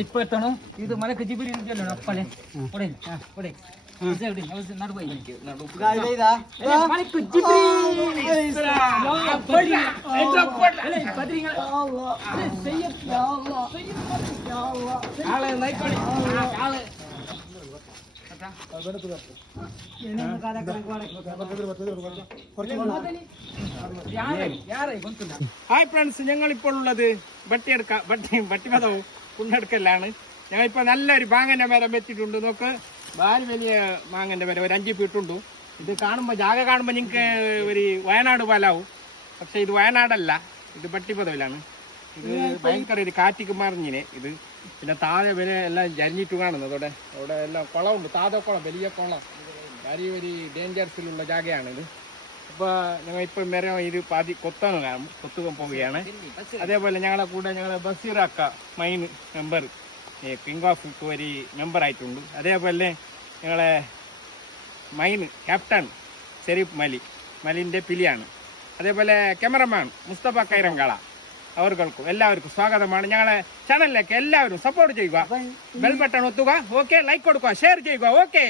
ഇപ്പൊ എത്തണോ ഇത് മലക്ക് ജിബിരി അപ്പളെ ഹായ് ഫ്രണ്ട്സ്, ഞങ്ങൾ ഇപ്പോൾ ഉള്ളത് ബട്ടിമതവും കുണ്ടെടുക്കലാണ്. ഞങ്ങളിപ്പോൾ നല്ലൊരു മാങ്ങന്റെ മരം വെച്ചിട്ടുണ്ട്. നോക്ക്, ഭാരി വലിയ മാങ്ങന്റെ മരം, ഒരു 5 ഫീറ്റുണ്ട്. ഇത് കാണുമ്പോൾ ജാഗ കാണുമ്പോൾ നിങ്ങൾക്ക് ഒരു വയനാട് പോലാവും. പക്ഷെ ഇത് വയനാടല്ല, ഇത് ബട്ടിമതവിലാണ്. ഇത് ഭയങ്കര ഒരു കാറ്റിക്ക് മറിഞ്ഞിനെ ഇത്. പിന്നെ താഴെ വരെ എല്ലാം ജരിഞ്ഞിട്ട് കാണുന്നത്. അവിടെ എല്ലാം കുളമുണ്ട്, താഴെ കുളം, വലിയ കുളം, ഭാരി ഒരു ഡേഞ്ചറസിലുള്ള ജാഗയാണിത്. അപ്പോൾ ഞങ്ങൾ ഇപ്പം വരെ ഇത് പാതി കൊത്തുവാൻ പോവുകയാണ്. അതേപോലെ ഞങ്ങളെ കൂടെ ഞങ്ങളെ ബസീറാക്ക മൈൻ മെമ്പർ കിങ് ഓഫ് ഒരു മെമ്പറായിട്ടുണ്ട്. അതേപോലെ ഞങ്ങളെ മൈൻ ക്യാപ്റ്റൻ ഷെരീഫ് മലിൻ്റെ പിലിയാണ്. അതേപോലെ ക്യാമറമാൻ മുസ്തഫ കൈരങ്കാള, അവർക്കും എല്ലാവർക്കും സ്വാഗതമാണ്. ഞങ്ങളെ ചാനലിലേക്ക് എല്ലാവരും സപ്പോർട്ട് ചെയ്യുക, ബെൽ ബട്ടൺ ഒത്തുക, ഓക്കെ, ലൈക്ക് കൊടുക്കുക, ഷെയർ ചെയ്യുക, ഓക്കെ.